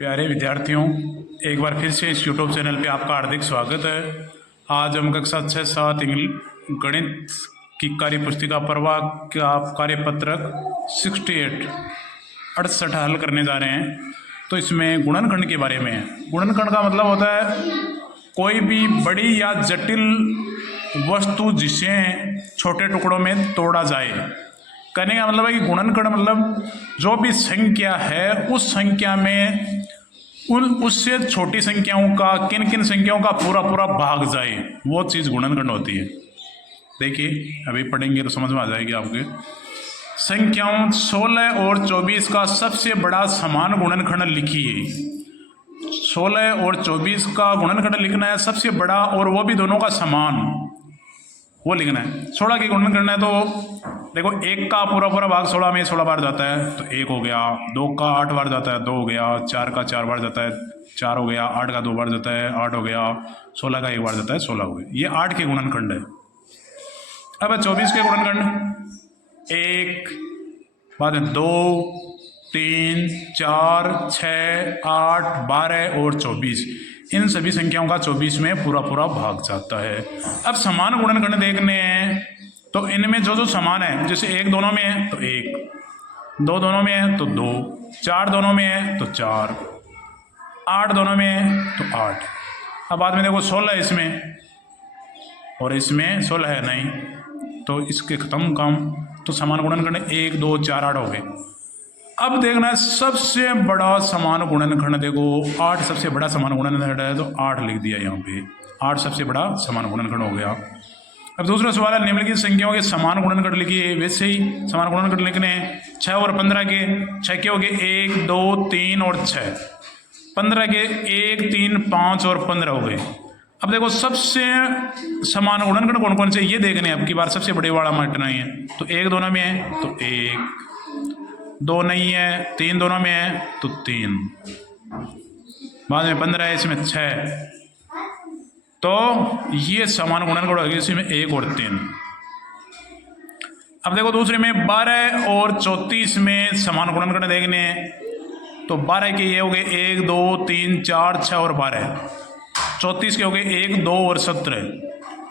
प्यारे विद्यार्थियों, एक बार फिर से इस यूट्यूब चैनल पे आपका हार्दिक स्वागत है। आज हम कक्षा 6-7 गणित की कार्य पुस्तिका प्रवाह का कार्यपत्रक 68 हल करने जा रहे हैं। तो इसमें गुणनखंड के बारे में है। गुणनखंड का मतलब होता है कोई भी बड़ी या जटिल वस्तु जिसे छोटे टुकड़ों में तोड़ा जाए। कहने का मतलब है कि गुणनखंड मतलब जो भी संख्या है उस संख्या में उससे छोटी संख्याओं का किन किन संख्याओं का पूरा पूरा भाग जाए, वो चीज़ गुणनखंड होती है। देखिए अभी पढ़ेंगे तो समझ में आ जाएगी आपके। संख्याओं 16 और 24 का सबसे बड़ा समान गुणनखंड लिखिए। 16 और 24 का गुणनखंड लिखना है सबसे बड़ा, और वो भी दोनों का समान, वो लिखना है। 16 की गुणन करना है तो देखो, 1 का पूरा पूरा भाग 16 में 16 बार जाता है तो 1 हो गया। 2 का 8 बार जाता है 2 हो गया। 4 का 4 बार जाता है 4 हो गया। 8 का 2 बार जाता है 8 हो गया। 16 का 1 बार जाता है 16 हो गया। ये 8 के गुणनखंड है। अब 24 के गुणनखंड 1, बाद में 2, 3, 4, 6, 8, 12 और 24, इन सभी संख्याओं का 24 में पूरा पूरा भाग जाता है। अब समान गुणनखंड देखने हैं तो इनमें जो जो समान है, जैसे 1 दोनों में है तो 1, 2 दोनों में है तो 2, 4 दोनों में है तो 4, 8 दोनों में है तो 8। अब बाद में देखो 16 इसमें और इसमें 16 है नहीं, तो इसके खत्म काम। तो समान गुणनखंड 1, 2, 4, 8 हो गए। अब देखना है सबसे बड़ा समान गुणनखंड। देखो 8 सबसे बड़ा समान गुणनखंड है तो 8 लिख दिया यहाँ पे। 8 सबसे बड़ा समान गुणनखंड हो गया। अब दूसरा सवाल है, निम्नलिखित संख्याओं के समान गुणनखंड लिखिए। वैसे ही समान गुणनखंड लिखने हैं। 6 और 15 के 6 के हो गए 1, 2, 3 और 6। 15 के 1, 3, 5 और 15 हो गए। अब देखो सबसे समान गुणनखंड कौन कौन से ये देखने हैं। अब की बार सबसे बड़े वाला मारना ही है। तो 1 दोनों में है तो 1, 2 नहीं है, 3 दोनों में है तो 3, बाद में 15 है, इसमें 6, तो ये समान गुणनखंड हो गया इसमें 1 और 3। अब देखो दूसरे में 12 और 34 में समान गुणनखंड देखने हैं। तो 12 के ये हो गए 1, 2, 3, 4, 6 और 12। 34 के हो गए 1, 2 और 17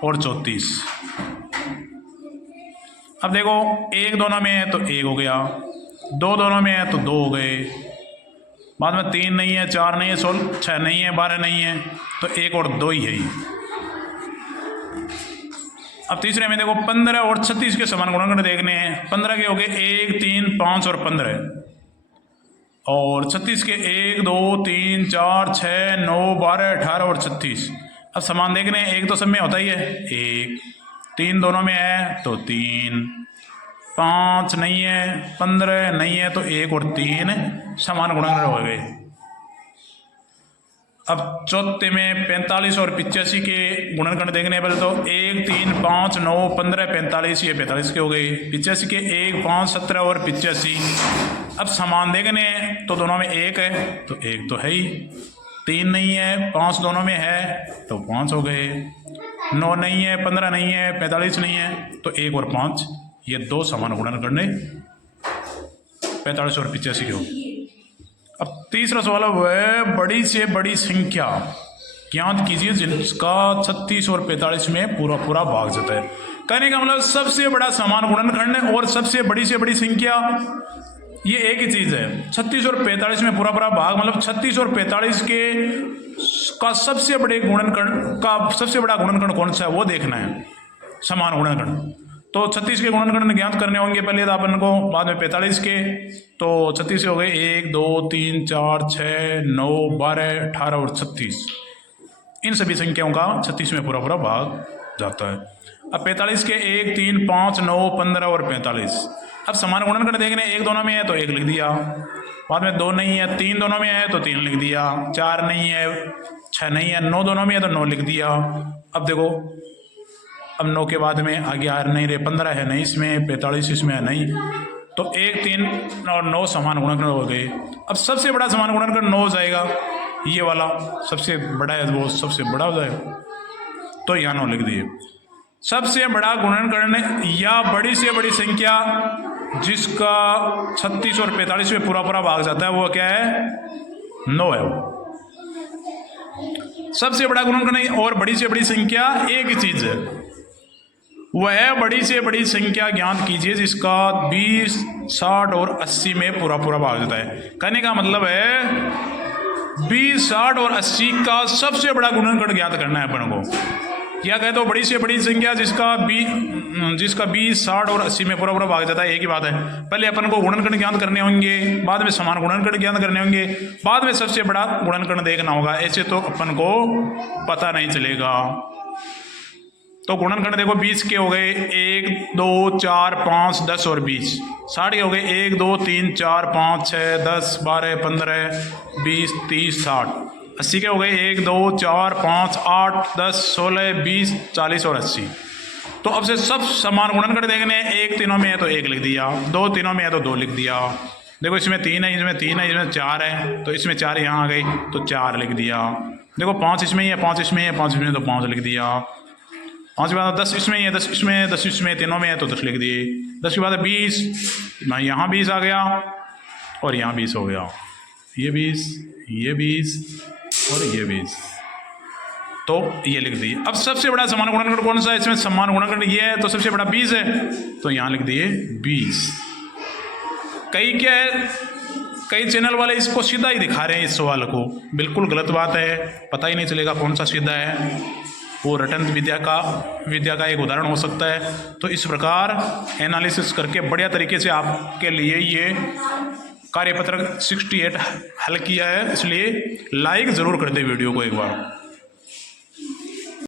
और 34। अब देखो 1 दोनों में है तो 1 हो गया। 2 दोनों में है तो 2 हो गए। बाद में 3 नहीं है, 4 नहीं है, 6 नहीं है, 12 नहीं है, तो 1 और 2 ही है। अब तीसरे में देखो 15 और 36 के समान गुणनखंड देखने हैं। 15 के हो गए 1, 3, 5 और 15, और 36 के 1, 2, 3, 4, 6, 9, 12, 18 और 36। अब समान देखने हैं। 1 तो सब में होता ही है 1, 3 दोनों में है तो 3, 5 नहीं है, 15 नहीं है, तो 1 और 3 समान गुणनखंड हो गए। अब चौथे में 45 और 85 के गुणनखंड देखने पर तो 1, 3, 5, 9, 15, 45, ये 45 के हो गए। 85 के 1, 5, 17 और 85। अब समान देखने तो दोनों में 1 है तो 1 तो है ही। 3 नहीं है, 5 दोनों में है तो 5 हो गए। 9 नहीं है, 15 नहीं है, 45 नहीं है, तो 1 और 5, ये 2 समान गुणनखंड 45 और 85 के हो गए। अब तीसरा सवाल है, वह बड़ी से बड़ी संख्या ज्ञात कीजिए जिसका 36 और 45 में पूरा पूरा भाग जाता है। कहने का मतलब सबसे बड़ा समान गुणनखंड और सबसे बड़ी से बड़ी संख्या ये एक ही चीज है। 36 और 45 में पूरा पूरा भाग, मतलब 36 और 45 के का सबसे बड़े गुणनखंड का सबसे बड़ा गुणनखंड कौन सा है वो देखना है, समान गुणनखंड। तो 36 के गुणनखंड ज्ञात करने होंगे पहले तो अपन को, बाद में 45 के। तो 36 हो गए 1, 2, 3, 4, 6, 9, 12, 18 और 36। इन सभी संख्याओं का 36 में पूरा पूरा भाग जाता है। अब 45 के 1, 3, 5, 9, 15 और 45। अब समान गुणनखंड देखने 1 दोनों में है तो 1 लिख दिया। बाद में 2 नहीं है, 3 दोनों में है तो 3 लिख दिया। 4 नहीं है, 6 नहीं है, 9 दोनों में है तो 9 लिख दिया। अब देखो, अब 9 के बाद में आगे आ नहीं रहे, 15 है नहीं इसमें, 45 इसमें है नहीं, तो 1, 3 और 9 समान गुणनखंड हो गए। अब सबसे बड़ा समान गुणनखंड 9 हो जाएगा। ये वाला सबसे बड़ा है वो सबसे बड़ा हो जाएगा, तो यहाँ 9 लिख दिए। सबसे बड़ा गुणनखंड या बड़ी से बड़ी संख्या जिसका 36 और 45 में पूरा पूरा भाग जाता है वो क्या है? 9 है वो। सबसे बड़ा गुणनखंड और बड़ी से बड़ी संख्या एक ही चीज है, वह बड़ी से बड़ी संख्या ज्ञात कीजिए जिसका 20, 60 और 80 में पूरा पूरा भाग देता है। कहने का मतलब है 20, 60 और 80 का सबसे बड़ा गुणनखंड ज्ञात करना है अपन को। या कहे तो बड़ी से बड़ी संख्या जिसका 20, 60 और 80 में पूरा पूरा भाग जाता है, एक ही बात है। पहले अपन को गुणनखंड ज्ञात करने होंगे, बाद में समान गुणनखंड ज्ञात करने होंगे, बाद में सबसे बड़ा गुणनखंड देखना होगा। ऐसे तो अपन को पता नहीं चलेगा। तो गुणनखंड देखो 20 के हो गए 1, 2, 4, 5, 10 और 20। 60 के हो गए 1, 2, 3, 4, 5, 6, 10, 12, 15, 20, 30, 60। 80 के हो गए 1, 2, 4, 5, 8, 10, 16, 20, 40 और 80। तो अब से सब समान गुणनखंड देखने, एक तीनों में है तो 1 लिख दिया, 2 तीनों में है तो 2 लिख दिया। देखो इसमें 3 है, इसमें 3 है, इसमें 4 है, तो इसमें 4 यहाँ आ गई तो 4 लिख दिया। देखो 5 इसमें ही है, 5 इसमें है, 5 इसमें तो 5 लिख दिया। 5 के बाद 10 इसमें ही है, 10 इसमें है, 10 इसमें तीनों में है तो 10 लिख दिए। 10 के बाद 20, यहाँ 20 आ गया और यहाँ 20 हो गया। ये 20, ये 20 और ये 20, तो ये लिख दिए। अब सबसे बड़ा समान गुणनखंड कौन सा है? इसमें समान गुणनखंड ये है तो सबसे बड़ा 20 है, तो यहाँ लिख दिए 20। कई क्या है, कई चैनल वाले इसको सीधा ही दिखा रहे हैं इस सवाल को, बिल्कुल गलत बात है। पता ही नहीं चलेगा कौन सा सीधा है, वो रटंत विद्या का एक उदाहरण हो सकता है। तो इस प्रकार एनालिसिस करके बढ़िया तरीके से आपके लिए ये कार्यपत्र 68 हल किया है, इसलिए लाइक ज़रूर कर दे वीडियो को एक बार।